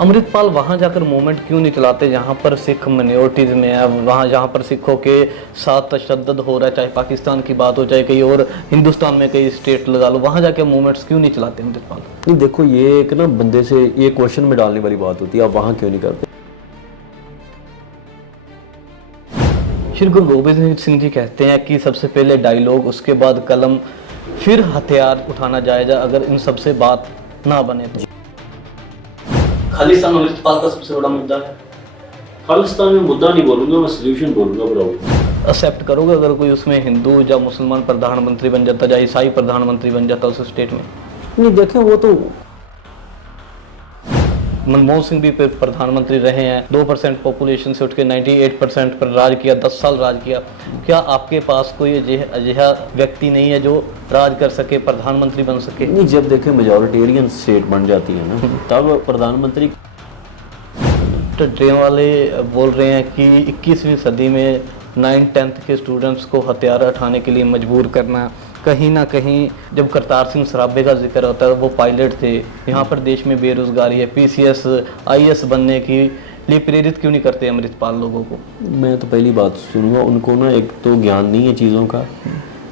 अमृतपाल वहाँ जाकर मूवमेंट क्यों नहीं चलाते जहाँ पर सिख माइनॉरिटीज़ में है, वहाँ जहाँ पर सिखों के साथ तशद्दुद हो रहा है, चाहे पाकिस्तान की बात हो चाहे कहीं और हिंदुस्तान में कई स्टेट लगा लो, वहाँ जाके मूवमेंट्स क्यों नहीं चलाते अमृतपाल? नहीं देखो, ये एक ना बंदे से ये क्वेश्चन में डालने वाली बात होती है, आप वहाँ क्यों नहीं करते। श्री गुरु गोबिंद सिंह जी कहते हैं कि सबसे पहले डायलॉग, उसके बाद कलम, फिर हथियार उठाना जायजा अगर इन सबसे बात ना बने तो। खालिस्तान अमृतपाल का सबसे बड़ा मुद्दा है। खालिस्तान में मुद्दा नहीं बोलूंगा, मैं सॉल्यूशन बोलूंगा बराबर। एक्सेप्ट करोगे अगर कोई उसमें हिंदू या मुसलमान प्रधानमंत्री बन जाता या ईसाई प्रधानमंत्री बन जाता उस स्टेट में? नहीं देखें, वो तो मनमोहन सिंह भी प्रधानमंत्री रहे हैं, 2% पॉपुलेशन से उठ के 98% पर राज किया, 10 साल राज किया। क्या आपके पास कोई अजिहा व्यक्ति नहीं है जो राज कर सके, प्रधानमंत्री बन सके? नहीं, जब देखें मेजॉरिटेरियन स्टेट बन जाती है ना तब प्रधानमंत्री। तो ड्रेन वाले बोल रहे हैं कि 21वीं सदी में 9th-10th के स्टूडेंट्स को हथियार उठाने के लिए मजबूर करना, कहीं ना कहीं जब करतार सिंह सराबे का जिक्र होता है, वो पायलट थे, यहाँ पर देश में बेरोजगारी है, पीसीएस आईएएस बनने की लिए प्रेरित क्यों नहीं करते अमृतपाल लोगों को? मैं तो पहली बात सुनूंगा, उनको ना एक तो ज्ञान नहीं है चीज़ों का,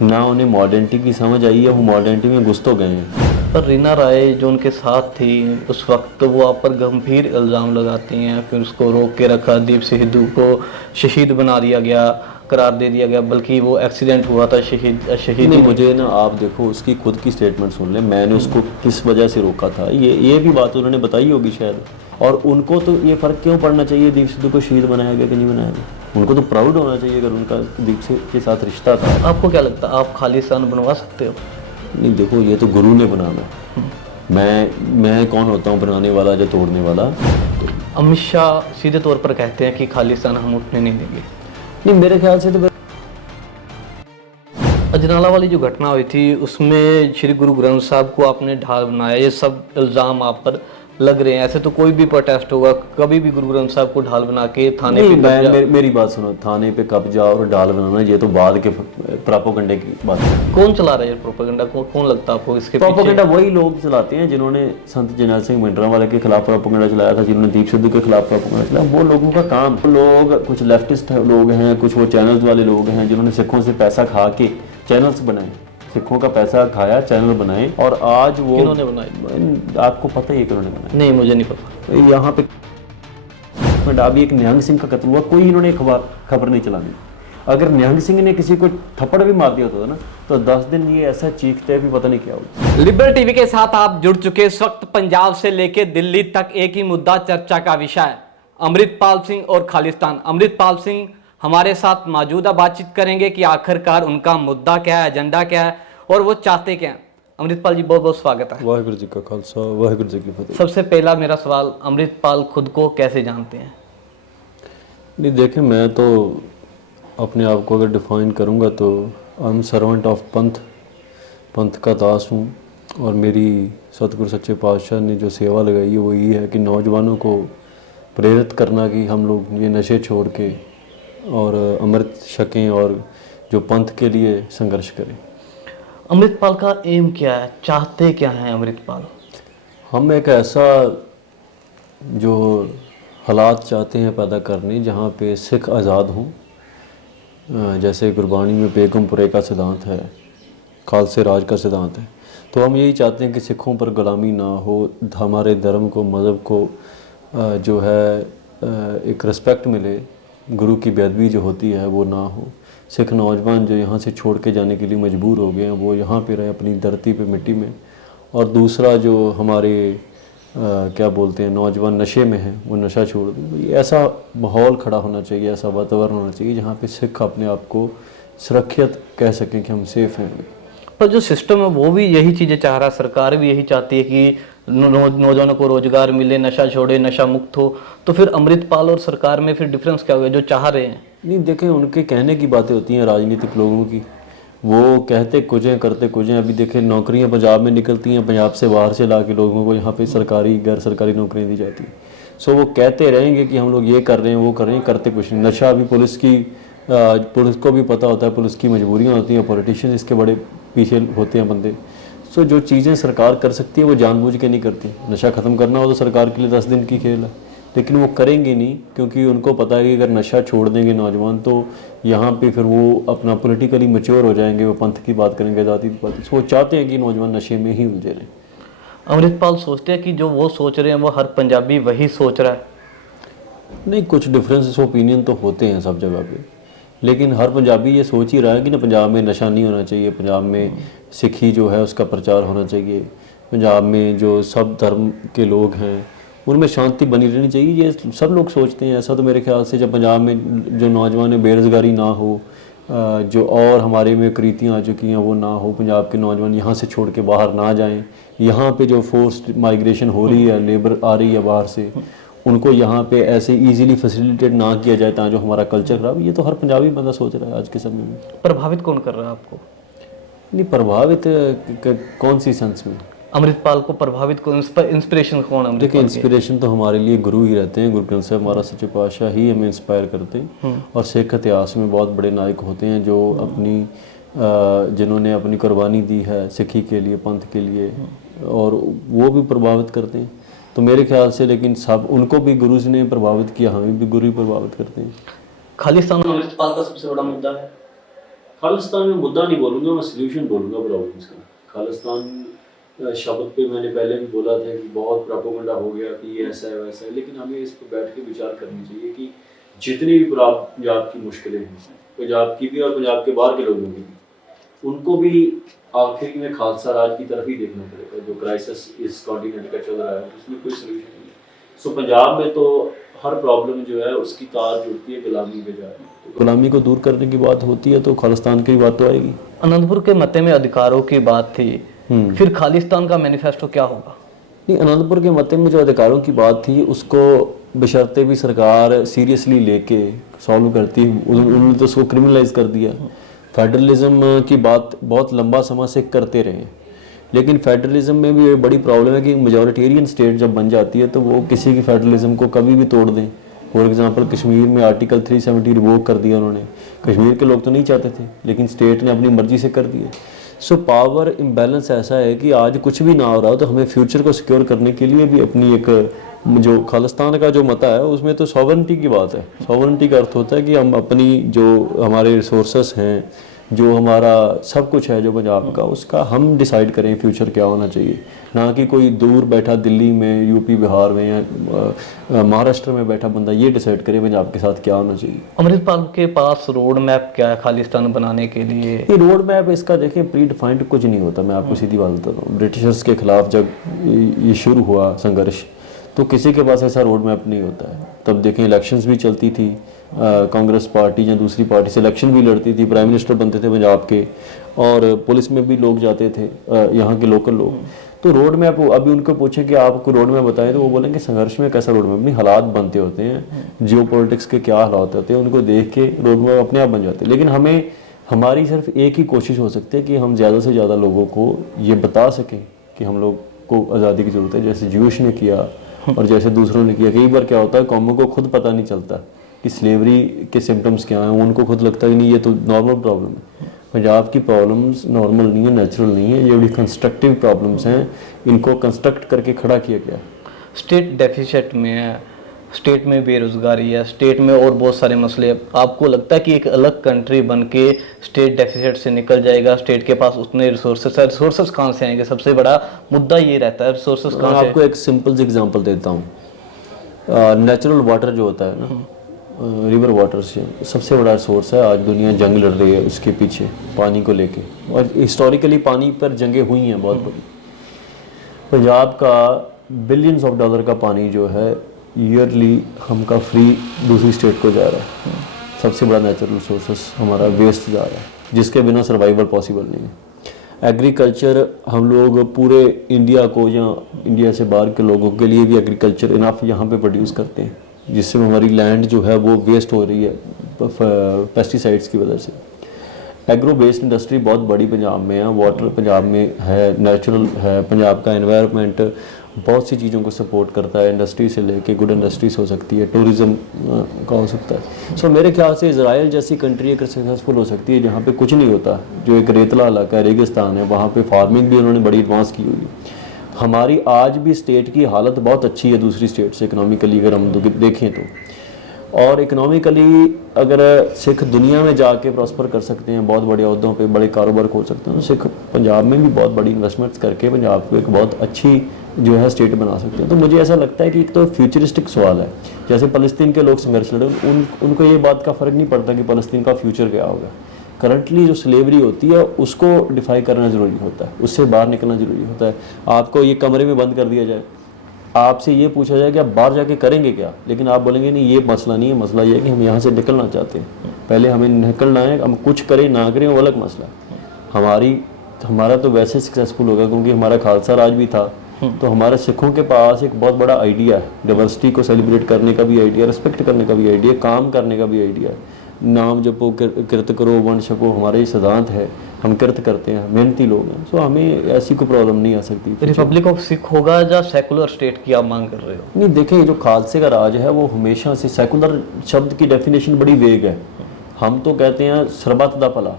ना उन्हें मॉडर्निटी की समझ आई है, वो मॉडर्निटी में घुस तो गए हैं। पर रीना राय जो उनके साथ थी उस वक्त, तो वो आप पर गंभीर इल्ज़ाम लगाती हैं, फिर उसको रोक के रखा, दीप सिद्धू को शहीद बना दिया गया, करार दे दिया गया, बल्कि वो एक्सीडेंट हुआ था, शहीद नहीं, मुझे ना आप देखो उसकी खुद की स्टेटमेंट सुन ले, मैंने उसको किस वजह से रोका था, ये भी बात उन्होंने बताई होगी शायद। और उनको तो ये फ़र्क क्यों पड़ना चाहिए दीप सिद्धू को शहीद बनाया गया कि नहीं बनाया गया? उनको तो प्राउड होना चाहिए अगर उनका दीप के साथ रिश्ता था। आपको क्या लगता है आप खालिस्तान बनवा सकते हो? नहीं देखो, ये तो गुरु ने बनाना, मैं कौन होता हूँ बनाने वाला या तोड़ने वाला। अमित शाह सीधे तौर पर कहते हैं कि खालिस्तान हम उठने नहीं देंगे। नहीं, मेरे ख्याल से तो अजनाला वाली जो घटना हुई थी उसमें श्री गुरु ग्रंथ साहब को आपने ढाल बनाया, ये सब इल्ज़ाम आप पर लग रहे हैं। ऐसे तो कोई भी प्रोटेस्ट होगा, कभी भी गुरु ग्रंथ साहब को ढाल बना के थाने पे मेरी बात सुनो, थाने पे कब्जा और ढाल बनाना ये तो बाद के प्रोपेगेंडा की बात है। कौन चला रहा है प्रोपेगेंडा? कौन लगता है आपको इसके पीछे? प्रोपेगेंडा वही लोग चलाते हैं जिन्होंने संत जरनैल सिंह भिंडरांवाले के खिलाफ प्रोपेगेंडा चलाया था, जिन्होंने दीप सिद्धू के खिलाफ प्रोपेगेंडा चलाया, वो लोगों का काम। लोग कुछ लेफ्टिस्ट लोग हैं, कुछ वो चैनल्स वाले लोग हैं जिन्होंने सिखों से पैसा खा के चैनल्स बनाए, सिखों का पैसा खाया, चैनल बनाए, और आज वो किन्होंने बनाए? आपको पता ही है किन्होंने बनाए? नहीं, मुझे नहीं पता। यहाँ पे अभी एक निहंग सिंह का कत्ल हुआ, कोई इन्होंने खबर नहीं चलानी। अगर निहंग सिंह ने किसी को थप्पड़ भी मार दिया होता ना तो 10 दिन ये ऐसा चीखते भी पता नहीं क्या होगा। लिबरल टीवी के साथ आप जुड़ चुके। इस वक्त पंजाब से लेकर दिल्ली तक एक ही मुद्दा चर्चा का विषय है, अमृतपाल सिंह और खालिस्तान। अमृतपाल सिंह हमारे साथ मौजूदा बातचीत करेंगे कि आखिरकार उनका मुद्दा क्या है, एजेंडा क्या है और वो चाहते क्या हैं। अमृतपाल जी, बहुत बहुत स्वागत है। वाहिगुरू जी का खालसा, वाहिगुरू जी की फतेह। सबसे पहला मेरा सवाल, अमृतपाल खुद को कैसे जानते हैं? नहीं देखें, मैं तो अपने आप को अगर डिफाइन करूँगा तो आई एम सर्वेंट ऑफ पंथ का दास हूँ, और मेरी सतगुरु सच्चे पातशाह ने जो सेवा लगाई है वो ये है कि नौजवानों को प्रेरित करना कि हम लोग ये नशे छोड़ के और अमृत छकें और जो पंथ के लिए संघर्ष करें। अमृतपाल का एम क्या है, चाहते क्या हैं अमृतपाल? हम एक ऐसा जो हालात चाहते हैं पैदा करने जहाँ पे सिख आज़ाद हों, जैसे गुरबाणी में बेगमपुरे का सिद्धांत है, खालसे राज का सिद्धांत है, तो हम यही चाहते हैं कि सिखों पर गुलामी ना हो, हमारे धर्म को, मज़हब को जो है एक रिस्पेक्ट मिले, गुरु की बेअदबी जो होती है वो ना हो। सिख नौजवान जो यहाँ से छोड़ के जाने के लिए मजबूर हो गए हैं वो यहाँ पे रहे अपनी धरती पे, मिट्टी में। और दूसरा जो हमारे क्या बोलते हैं नौजवान नशे में हैं वो नशा छोड़ दें। ऐसा माहौल खड़ा होना चाहिए, ऐसा वातावरण होना चाहिए जहाँ पे सिख अपने आप को सुरक्षित कह सकें कि हम सेफ हैं। पर जो सिस्टम है वो भी यही चीज़ें चाह रहा है, सरकार भी यही चाहती है कि नौजवानों को रोजगार मिले, नशा छोड़े, नशा मुक्त हो। तो फिर अमृतपाल और सरकार में फिर डिफरेंस क्या होगा जो चाह रहे हैं? नहीं देखें, उनके कहने की बातें होती हैं राजनीतिक लोगों की, वो कहते कुछ हैं करते कुछ हैं। अभी देखें नौकरियां पंजाब में निकलती हैं, पंजाब से बाहर से ला के लोगों को यहाँ पे सरकारी गैर सरकारी नौकरियां दी जाती हैं। सो वो कहते रहेंगे कि हम लोग ये कर रहे हैं वो कर रहे हैं, करते कुछ नहीं। नशा अभी पुलिस को भी पता होता है, पुलिस की मजबूरियाँ होती हैं, पॉलिटिशियन इसके बड़े पीछे होते हैं बंदे। सो जो चीज़ें सरकार कर सकती है वो जानबूझ के नहीं करती। नशा ख़त्म करना हो तो सरकार के लिए 10 दिन की खेल है, लेकिन वो करेंगे नहीं, क्योंकि उनको पता है कि अगर नशा छोड़ देंगे नौजवान तो यहाँ पे फिर वो अपना पॉलिटिकली मैच्योर हो जाएंगे, वो पंथ की बात करेंगे, आज़ादी की बात। वो चाहते हैं कि नौजवान नशे में ही उलझे रहें। अमृतपाल सोचते हैं कि जो वो सोच रहे हैं वो हर पंजाबी वही सोच रहा है? नहीं, कुछ डिफरेंसेस ओपिनियन तो होते हैं सब जगह पे, लेकिन हर पंजाबी ये सोच ही रहा है कि ना पंजाब में नशा नहीं होना चाहिए, पंजाब में सिखी जो है उसका प्रचार होना चाहिए, पंजाब में जो सब धर्म के लोग हैं उनमें शांति बनी रहनी चाहिए। ये सब लोग सोचते हैं ऐसा। तो मेरे ख्याल से जब पंजाब में जो नौजवान है बेरोज़गारी ना हो, जो और हमारे में कृतियाँ आ चुकी हैं वो ना हो, पंजाब के नौजवान यहाँ से छोड़ के बाहर ना जाएं, यहाँ पे जो फोर्स्ड माइग्रेशन हो रही है, लेबर आ रही है बाहर से, उनको यहाँ पे ऐसे इजीली फैसिलिटेट ना किया जाए ताकि जो हमारा कल्चर खराब। ये तो हर पंजाबी बंदा सोच रहा है आज के समय में। प्रभावित कौन कर रहा है आपको? नहीं, प्रभावित कौन सी सेंस में? अमृतपाल को प्रभावित कौन, इंस्पिरेशन कौन है? देखिए, इंस्पिरेशन तो हमारे लिए गुरु ही रहते हैं। गुरु ग्रंथ साहब हमारा सच्चे पातशाह ही हमें इंस्पायर करते हैं, और सिख इतिहास में बहुत बड़े नायक होते हैं जो अपनी जिन्होंने अपनी कुर्बानी दी है सिखी के लिए, पंथ के लिए, और वो भी प्रभावित करते हैं। तो मेरे ख्याल से लेकिन सब उनको भी गुरु ने प्रभावित किया, हमें भी गुरु ही प्रभावित करते हैं। खालिस्तान अमृतपाल का सबसे बड़ा मुद्दा है। खालिस्तान में मुद्दा नहीं बोलूँगा, मैं सोल्यूशन बोलूँगा प्रॉब्लम्स का। खालिस्तान शब्द पे मैंने पहले भी बोला था कि बहुत प्रोपेगेंडा हो गया कि ये ऐसा है वैसा है, लेकिन हमें इस पर बैठ के विचार करनी चाहिए कि जितनी भी पंजाब की मुश्किलें हैं, पंजाब की भी और पंजाब के बाहर के लोगों की भी, उनको भी आखिर में खालसा राज की तरफ ही देखना पड़ेगा। जो क्राइसिस इस कॉन्टिनेंट का चल रहा है उसमें कोई सोल्यूशन नहीं है। सो पंजाब में तो हर प्रॉब्लम जो है उसकी तार जुड़ती है गुलामी पे जाकर। तो गुलामी को दूर करने की बात होती है तो खालिस्तान की बात तो आएगी। अनंतपुर के मते में अधिकारों की बात थी, फिर खालिस्तान का मैनिफेस्टो क्या होगा? नहीं, अनंतपुर के मते में जो अधिकारों की बात थी उसको बशर्ते भी सरकार सीरियसली लेके सॉल्व करती, उन्होंने तो उसको क्रिमिनलाइज कर दिया। फेडरलिज्म की बात बहुत लंबा समय से करते रहे, लेकिन फेडरलिज्म में भी बड़ी प्रॉब्लम है कि मेजॉरिटेरियन स्टेट जब बन जाती है तो वो किसी की फेडरलिज्म को कभी भी तोड़ दें। फॉर एग्जांपल कश्मीर में आर्टिकल 370 रिवोक कर दिया उन्होंने। कश्मीर के लोग तो नहीं चाहते थे, लेकिन स्टेट ने अपनी मर्जी से कर दिया। सो पावर इम्बैलेंस ऐसा है कि आज कुछ भी ना हो रहा हो तो हमें फ्यूचर को सिक्योर करने के लिए भी अपनी एक जो खालिस्तान का जो मता है उसमें तो सॉवरेनिटी की बात है। सॉवरेनिटी का अर्थ होता है कि हम अपनी जो हमारे रिसोर्सेस हैं, जो हमारा सब कुछ है जो पंजाब का, उसका हम डिसाइड करें फ्यूचर क्या होना चाहिए, ना कि कोई दूर बैठा दिल्ली में, यूपी बिहार में या महाराष्ट्र में बैठा बंदा ये डिसाइड करे पंजाब के साथ क्या होना चाहिए। अमृतपाल के पास रोड मैप क्या है खालिस्तान बनाने के लिए? ये रोड मैप इसका देखें प्री डिफाइंड कुछ नहीं होता। मैं आपको सीधी बात बताता हूँ, ब्रिटिशर्स के खिलाफ जब ये शुरू हुआ संघर्ष तो किसी के पास ऐसा रोड मैप नहीं होता है। तब देखें इलेक्शंस भी चलती थी, कांग्रेस पार्टी या दूसरी पार्टी से इलेक्शन भी लड़ती थी, प्राइम मिनिस्टर बनते थे पंजाब के, और पुलिस में भी लोग जाते थे यहाँ के लोकल लोग। तो रोड मैप अभी उनको पूछें कि आपको रोड मैप बताएं तो वो बोलेंगे संघर्ष में कैसा रोड मैप नहीं, हालात बनते होते हैं, जियो पॉलिटिक्स के क्या हालात होते हैं उनको देख के रोड मैप अपने आप बन जाते हैं। लेकिन हमें हमारी सिर्फ एक ही कोशिश हो सकती है कि हम ज़्यादा से ज़्यादा लोगों को ये बता सकें कि हम लोग को आज़ादी की ज़रूरत है, जैसे ज्यूश ने किया और जैसे दूसरों ने किया। कई बार क्या होता है कौमों को खुद पता नहीं चलता कि स्लेवरी के सिम्टम्स क्या हैं, उनको खुद लगता है कि नहीं ये तो नॉर्मल प्रॉब्लम है। पंजाब की प्रॉब्लम्स नॉर्मल नहीं है, नेचुरल नहीं है, ये बड़ी कंस्ट्रक्टिव प्रॉब्लम्स हैं, इनको कंस्ट्रक्ट करके खड़ा किया गया। स्टेट डेफिसिट में है, स्टेट में बेरोजगारी है, स्टेट में और बहुत सारे मसले हैं। आपको लगता है कि एक अलग कंट्री बन के स्टेट डेफिसिट से निकल जाएगा? स्टेट के पास उतने रिसोर्सेस है, रिसोर्सेस कहाँ से आएंगे? सबसे बड़ा मुद्दा ये रहता है, रिसोर्सेस कहाँ से? आपको एक सिंपल सी एग्जांपल देता हूँ। नेचुरल वाटर जो होता है ना, रिवर वाटर से सबसे बड़ा सोर्स है। आज दुनिया जंग लड़ रही है उसके पीछे पानी को लेके, और हिस्टोरिकली पानी पर जंगें हुई हैं बहुत बड़ी। पंजाब का बिलियंस ऑफ डॉलर का पानी जो है ईयरली हमका फ्री दूसरी स्टेट को जा रहा है। सबसे बड़ा नेचुरल रिसोर्स हमारा वेस्ट जा रहा है, जिसके बिना सर्वाइवल पॉसिबल नहीं है। एग्रीकल्चर हम लोग पूरे इंडिया को या इंडिया से बाहर के लोगों के लिए भी एग्रीकल्चर इनफ यहाँ पे प्रोड्यूस करते हैं, जिससे हमारी लैंड जो है वो वेस्ट हो रही है पेस्टिसाइड्स की वजह से। एग्रो बेस्ड इंडस्ट्री बहुत बड़ी पंजाब में है, वाटर पंजाब में है, नेचुरल है, पंजाब का एनवायरनमेंट बहुत सी चीज़ों को सपोर्ट करता है, इंडस्ट्री से लेके, गुड इंडस्ट्रीज हो सकती है, टूरिज़्म का हो सकता है। सो मेरे ख्याल से इजराइल जैसी कंट्री अगर सक्सेसफुल हो सकती है जहाँ पे कुछ नहीं होता, जो एक रेतला इलाका है, रेगिस्तान है, वहाँ पे फार्मिंग भी उन्होंने बड़ी एडवांस की हुई है। हमारी आज भी स्टेट की हालत बहुत अच्छी है दूसरी स्टेट से इकनॉमिकली अगर हम देखें तो, और इकनॉमिकली अगर सिख दुनिया में जाके प्रॉस्पर कर सकते हैं, बहुत बड़े अहदों पे बड़े कारोबार खोल सकते हैं, तो सिख पंजाब में भी बहुत बड़ी इन्वेस्टमेंट्स करके पंजाब को एक बहुत अच्छी जो है स्टेट बना सकते हैं। तो मुझे ऐसा लगता है कि एक तो फ्यूचरिस्टिक सवाल है, जैसे फ़लस्तीन के लोग संघर्ष लड़े, उनको ये बात का फ़र्क नहीं पड़ता कि फ़लस्तीन का फ्यूचर क्या होगा। करंटली जो स्लेवरी होती है उसको डिफाई करना ज़रूरी होता है, उससे बाहर निकलना ज़रूरी होता है। आपको ये कमरे में बंद कर दिया जाए, आपसे ये पूछा जाए कि आप बाहर जाके करेंगे क्या, लेकिन आप बोलेंगे नहीं ये मसला नहीं है, मसला ये है कि हम यहाँ से निकलना चाहते हैं, पहले हमें निकलना है, हम कुछ करें ना करें वो अलग मसला है। हमारा तो वैसे सक्सेसफुल होगा क्योंकि हमारा खालसा राज भी था, तो हमारे सिखों के पास एक बहुत बड़ा आइडिया है, डाइवर्सिटी को सेलिब्रेट करने का भी आइडिया, रिस्पेक्ट करने का भी आइडिया, काम करने का भी आइडिया है। नाम जपो कृत करो वर्ण छपो, हमारे ये सिद्धांत है, हम कृत करते हैं, मेहनती लोग हैं, सो हमें ऐसी कोई प्रॉब्लम नहीं आ सकती। रिपब्लिक ऑफ सिख होगा या सेकुलर स्टेट की आप मांग कर रहे हो? नहीं, देखिए जो खालसे का राज है वो हमेशा से, सेकुलर शब्द की डेफिनेशन बड़ी वेग है। हम तो कहते हैं सरबत दा भला,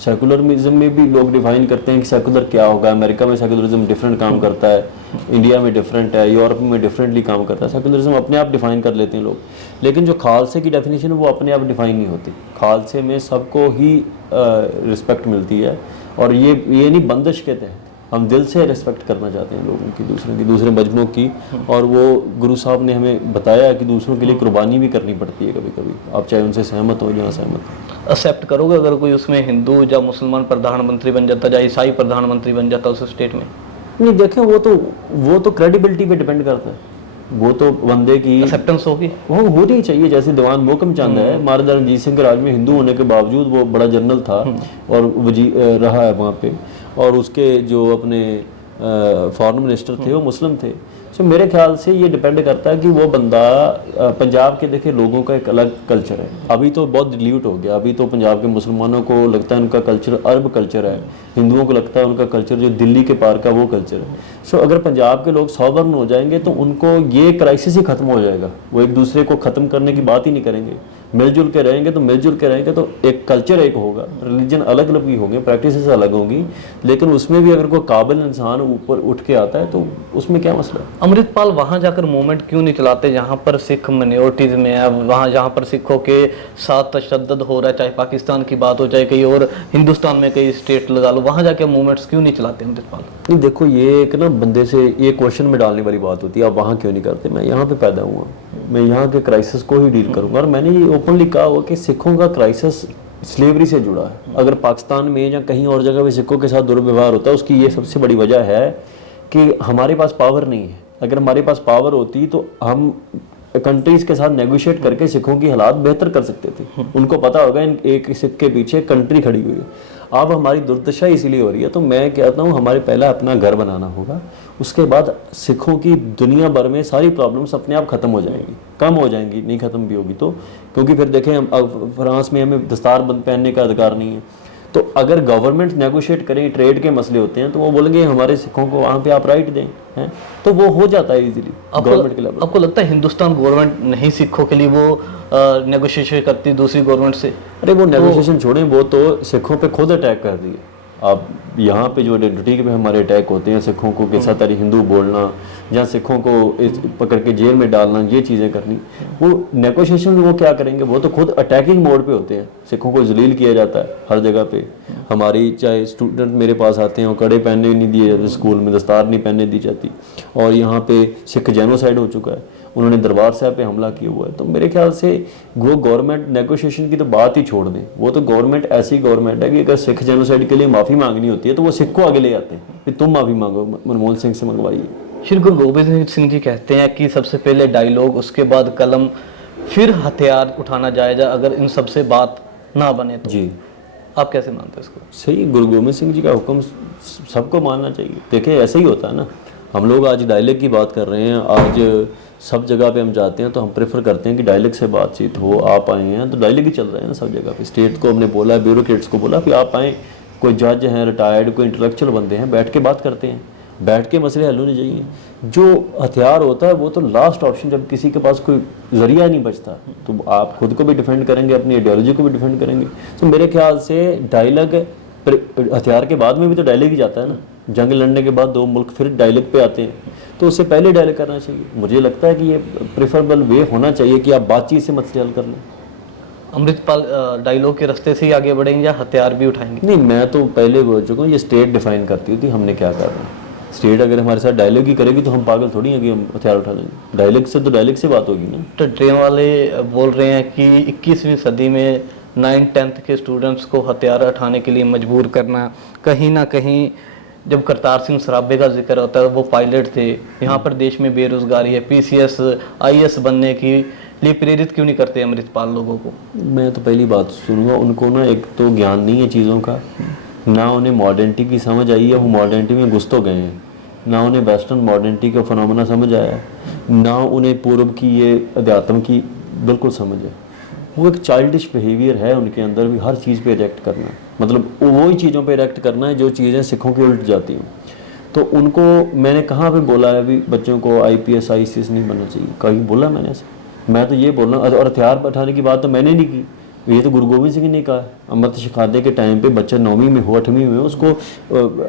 सेकुलरिज्म में भी लोग डिफाइन करते हैं कि सेकुलर क्या होगा। अमेरिका में सेकुलरिज्म डिफरेंट काम करता है, इंडिया में डिफरेंट है, यूरोप में डिफरेंटली काम करता है। सेकुलरिज्म अपने आप डिफाइन कर लेते हैं लोग, लेकिन जो खालसे की डेफिनेशन है वो अपने आप डिफाइन नहीं होती। खालसे में सबको ही रिस्पेक्ट मिलती है, और ये नहीं बंदिश कहते हैं, हम दिल से रिस्पेक्ट करना चाहते हैं लोगों की, दूसरे मजहबों की। और वो गुरु साहब ने हमें बताया कि दूसरों के लिए कुर्बानी भी करनी पड़ती है कभी कभी, आप चाहे उनसे सहमत हो या असहमत हो। एक्सेप्ट करोगे अगर कोई उसमें हिंदू या मुसलमान प्रधानमंत्री बन जाता या ईसाई प्रधानमंत्री बन जाता उस स्टेट में? नहीं, देखें वो तो क्रेडिबिलिटी पे डिपेंड करता है, वो तो बंदे की एक्सेप्टेंस होगी, वो होनी चाहिए। जैसे दीवान मोहकम चंद है, महाराजा रणजीत सिंह के राज में हिंदू होने के बावजूद वो बड़ा जनरल था और रहा है वहाँ पे, और उसके जो अपने फॉरेन मिनिस्टर थे वो मुस्लिम थे। सो मेरे ख्याल से ये डिपेंड करता है कि वो बंदा, पंजाब के देखिए लोगों का एक अलग कल्चर है, अभी तो बहुत डिल्यूट हो गया। अभी तो पंजाब के मुसलमानों को लगता है उनका कल्चर अरब कल्चर है, हिंदुओं को लगता है उनका कल्चर जो दिल्ली के पार का वो कल्चर है। सो अगर पंजाब के लोग सॉवरन हो जाएंगे तो उनको ये क्राइसिस ही खत्म हो जाएगा, वो एक दूसरे को ख़त्म करने की बात ही नहीं करेंगे, मिलजुल के रहेंगे तो एक कल्चर एक होगा, रिलीजन अलग अलग भी होंगे, प्रैक्टिसेस अलग होंगी, लेकिन उसमें भी अगर कोई काबिल इंसान ऊपर उठ के आता है तो उसमें क्या मसला है। अमृतपाल वहाँ जाकर मूवमेंट क्यों नहीं चलाते जहाँ पर सिख माइनॉरिटीज़ में है, वहाँ जहाँ पर सिखों के साथ तशद्दुद हो रहा है, चाहे पाकिस्तान की बात हो चाहे कहीं और हिंदुस्तान में कई स्टेट लगा लो, वहाँ जाके मूवमेंट्स क्यों नहीं चलाते अमृतपाल? नहीं, देखो ये एक ना बंदे से ये क्वेश्चन में डालने वाली बात होती है, आप वहाँ क्यों नहीं करते। मैं यहाँ पे पैदा हुआ, मैं यहाँ के क्राइसिस को ही डील करूँगा, और मैंने ये ओपनली कहा हुआ कि सिखों का क्राइसिस स्लेवरी से जुड़ा है। अगर पाकिस्तान में या कहीं और जगह भी सिखों के साथ दुर्व्यवहार होता है, उसकी ये सबसे बड़ी वजह है कि हमारे पास पावर नहीं है। अगर हमारे पास पावर होती तो हम कंट्रीज़ के साथ नेगोशिएट करके सिखों की हालात बेहतर कर सकते थे। उनको पता होगा इन एक सिख के पीछे कंट्री खड़ी हुई है। अब हमारी दुर्दशा इसीलिए हो रही है, तो मैं कहता हूँ हमारे पहला अपना घर बनाना होगा, उसके बाद सिखों की दुनिया भर में सारी प्रॉब्लम्स अपने आप ख़त्म हो जाएंगी, कम हो जाएंगी, नहीं ख़त्म भी होगी तो। क्योंकि फिर देखें अब फ्रांस में हमें दस्तार बंद पहनने का अधिकार नहीं है, तो अगर गवर्नमेंट नेगोशिएट करें, ट्रेड के मसले होते हैं तो वो बोलेंगे हमारे सिखों को वहाँ पे आप राइट दें, हैं, तो वो हो जाता है इजीली गवर्नमेंट के लेवल। आपको लगता है हिंदुस्तान गवर्नमेंट नहीं सिखों के लिए वो नेगोशिएशन करती दूसरी गवर्नमेंट से? अरे वो नेगोशिएशन छोड़ें, वो तो सिखों पे खुद अटैक कर रही है। आप यहाँ पे जो आइडेंटिटी पे हमारे अटैक होते हैं, सिखों को के साथ हिंदू बोलना या सिखों को पकड़ के जेल में डालना, ये चीज़ें करनी, वो नेगोशिएशन में वो क्या करेंगे, वो तो खुद अटैकिंग मोड पे होते हैं। सिखों को जलील किया जाता है हर जगह पे। हमारी चाहे स्टूडेंट मेरे पास आते हैं और कड़े पहनने नहीं दिए जाते, स्कूल में दस्तार नहीं पहनने दी जाती, और यहाँ पे सिख जेनोसाइड हो चुका है, उन्होंने दरबार साहब पे हमला किया हुआ है। तो मेरे ख्याल से वो गवर्नमेंट नेगोशिएशन की तो बात ही छोड़ दें, वो तो गवर्नमेंट ऐसी गवर्नमेंट है कि अगर सिख जेनोसाइड के लिए माफ़ी मांगनी होती है तो वो सिख को आगे ले आते हैं कि तुम माफ़ी मांगो, मनमोहन सिंह से मंगवाइए। श्री गुरु गोबिंद सिंह जी कहते हैं कि सबसे पहले डायलॉग, उसके बाद कलम, फिर हथियार उठाना जायजा अगर इन सबसे बात ना बने तो। जी, आप कैसे मानते हैं इसको? सही, गुरु गोबिंद सिंह जी का हुक्म सबको मानना चाहिए। देखिए ऐसे ही होता है ना, हम लोग आज डायलॉग की बात कर रहे हैं, आज सब जगह पे हम जाते हैं तो हम प्रेफर करते हैं कि डायलॉग से बातचीत हो। आप आए हैं तो डायलॉग ही चल रहे हैं ना सब जगह पे। स्टेट को हमने बोला, ब्यूरोक्रेट्स को बोला कि आप आएँ, कोई जज हैं रिटायर्ड, कोई इंटेलेक्चुअल बंदे हैं, बैठ के बात करते हैं। बैठ के मसले हल होने चाहिए। जो हथियार होता है वो तो लास्ट ऑप्शन, जब किसी के पास कोई जरिया नहीं बचता तो आप खुद को भी डिफेंड करेंगे, अपनी आइडियोलॉजी को भी डिफेंड करेंगे। तो मेरे ख्याल से डायलॉग हथियार के बाद में भी तो डायलॉग ही जाता है ना, जंग लड़ने के बाद दो मुल्क फिर डायलॉग पे आते हैं, तो उससे पहले डायलॉग करना चाहिए। मुझे लगता है कि ये प्रेफरेबल वे होना चाहिए कि आप बातचीत से मसले हल कर लें। अमृतपाल डायलॉग के रास्ते से ही आगे बढ़ेंगे या हथियार भी उठाएंगे? नहीं, मैं तो पहले बोल चुका हूँ, ये स्टेट डिफाइन करती होती हमने क्या करना है। स्टेट अगर हमारे साथ डायलॉग ही करेगी तो हम पागल थोड़ी हैं कि हम हथियार उठा देंगे। डायलॉग से तो डायलॉग से बात होगी ना। तो ड्रीम वाले बोल रहे हैं कि 21वीं सदी में 9th-10th के स्टूडेंट्स को हथियार उठाने के लिए मजबूर करना, कहीं ना कहीं जब करतार सिंह सराबे का जिक्र होता है, वो पायलट थे, यहाँ पर देश में बेरोजगारी है, पीसीएस आईएएस बनने की लिए प्रेरित क्यों नहीं करते अमृतपाल लोगों को? मैं तो पहली बात सुनूंगा, उनको ना एक तो ज्ञान नहीं है चीज़ों का, ना उन्हें मॉडर्निटी की समझ आई है, वो मॉडर्निटी में घुस तो गए हैं, ना उन्हें वेस्टर्न मॉडर्निटी का फिनोमेना समझ आया है, ना उन्हें पूर्व की ये अध्यात्म की बिल्कुल समझ है। वो एक चाइल्डिश बिहेवियर है उनके अंदर भी, हर चीज़ पे रिएक्ट करना, मतलब वही चीज़ों पे रिएक्ट करना है जो चीज़ें सिखों की उल्ट जाती हैं। तो उनको मैंने कहाँ पे बोला है अभी बच्चों को आईपीएस आईसीएस नहीं बनना चाहिए, कहीं बोला मैंने ऐसे? मैं तो ये बोल रहा हूँ, और हथियार उठाने की बात तो मैंने नहीं की, ये तो गुरु गोविंद सिंह ने कहा। अमृत शिखादे के टाइम पे बच्चा 9वीं में हो 8वीं में हो, उसको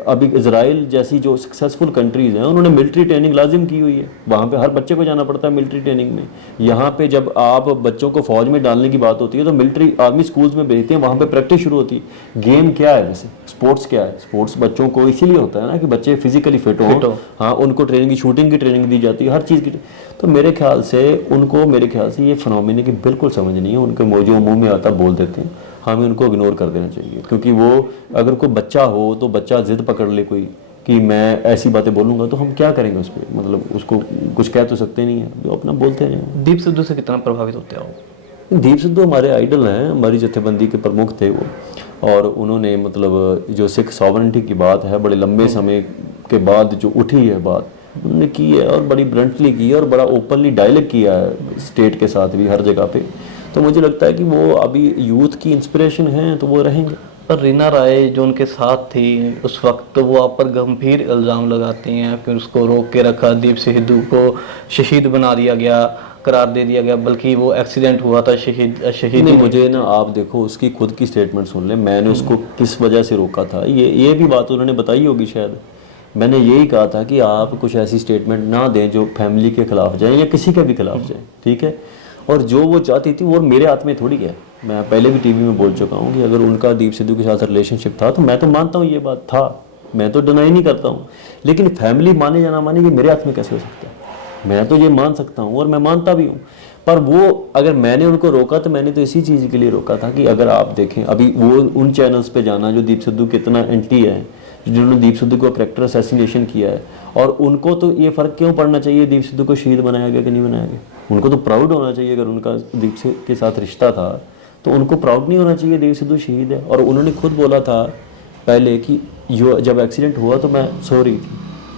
अभी इजराइल जैसी जो सक्सेसफुल कंट्रीज़ हैं उन्होंने मिलिट्री ट्रेनिंग लाजिम की हुई है, वहाँ पे हर बच्चे को जाना पड़ता है मिलिट्री ट्रेनिंग में। यहाँ पे जब आप बच्चों को फौज में डालने की बात होती है तो मिलिट्री आर्मी स्कूल्स में भेजते हैं, वहाँ पे प्रैक्टिस शुरू होती है। गेम क्या है वैसे, स्पोर्ट्स क्या है? स्पोर्ट्स बच्चों को इसीलिए होता है ना कि बच्चे फिजिकली फिट हो, हाँ, उनको ट्रेनिंग की, शूटिंग की ट्रेनिंग दी जाती है, हर चीज़ की। तो मेरे ख्याल से उनको, मेरे ख्याल से ये फिनोमेना की बिल्कुल समझ नहीं है, उनके जो मुंह में आता बोल देते हैं, हमें उनको इग्नोर कर देना चाहिए। क्योंकि वो अगर कोई बच्चा हो तो बच्चा जिद पकड़ ले कोई कि मैं ऐसी बातें बोलूँगा, तो हम क्या करेंगे उस पर, मतलब उसको कुछ कह तो सकते नहीं है, जो अपना बोलते हैं। दीप सिद्धू से कितना प्रभावित होते हो? दीप सिद्धू हमारे आइडल हैं, हमारी जत्थेबंदी के प्रमुख थे वो, और उन्होंने मतलब जो सिख सॉवरेनिटी की बात है बड़े लंबे समय के बाद जो उठी है बात, उन्होंने की है और बड़ी ब्रंटली की है और बड़ा ओपनली डायलॉग किया है स्टेट के साथ भी हर जगह पे। तो मुझे लगता है कि वो अभी यूथ की इंस्पिरेशन है, तो वो रहेंगे। पर रीना राय जो उनके साथ थी उस वक्त, तो वो आप पर गंभीर इल्ज़ाम लगाती हैं कि उसको रोक के रखा, दीप सिद्धू को शहीद बना दिया गया, करार दे दिया गया, बल्कि वो एक्सीडेंट हुआ था, शहीद नहीं, मुझे ना आप देखो उसकी खुद की स्टेटमेंट सुन ले, मैंने उसको किस वजह से रोका था, ये भी बात उन्होंने बताई होगी शायद। मैंने यही कहा था कि आप कुछ ऐसी स्टेटमेंट ना दें जो फैमिली के खिलाफ जाए या किसी के भी खिलाफ जाए, ठीक है? और जो वो चाहती थी वो मेरे हाथ में थोड़ी है। मैं पहले भी टीवी में बोल चुका हूँ कि अगर उनका दीप सिद्धू के साथ रिलेशनशिप था तो मैं तो मानता हूँ ये बात था, मैं तो डिनाई नहीं करता हूँ, लेकिन फैमिली माने या ना माने ये मेरे हाथ में कैसे हो सकता है? मैं तो ये मान सकता हूँ और मैं मानता भी हूँ। पर वो अगर मैंने उनको रोका तो मैंने तो इसी चीज़ के लिए रोका था कि अगर आप देखें अभी वो उन चैनल्स पे जाना जो दीप सिद्धू कितना एंटी है, जिन्होंने दीप सिद्धू को कैरेक्टर असैसिनेशन किया है, और उनको तो ये फ़र्क क्यों पड़ना चाहिए दीप सिद्धू को शहीद बनाया गया कि नहीं बनाया गया? उनको तो प्राउड होना चाहिए। अगर उनका दीप के साथ रिश्ता था तो उनको प्राउड नहीं होना चाहिए दीप सिद्धू शहीद है। और उन्होंने खुद बोला था पहले कि जब एक्सीडेंट हुआ तो मैं सो रही थी,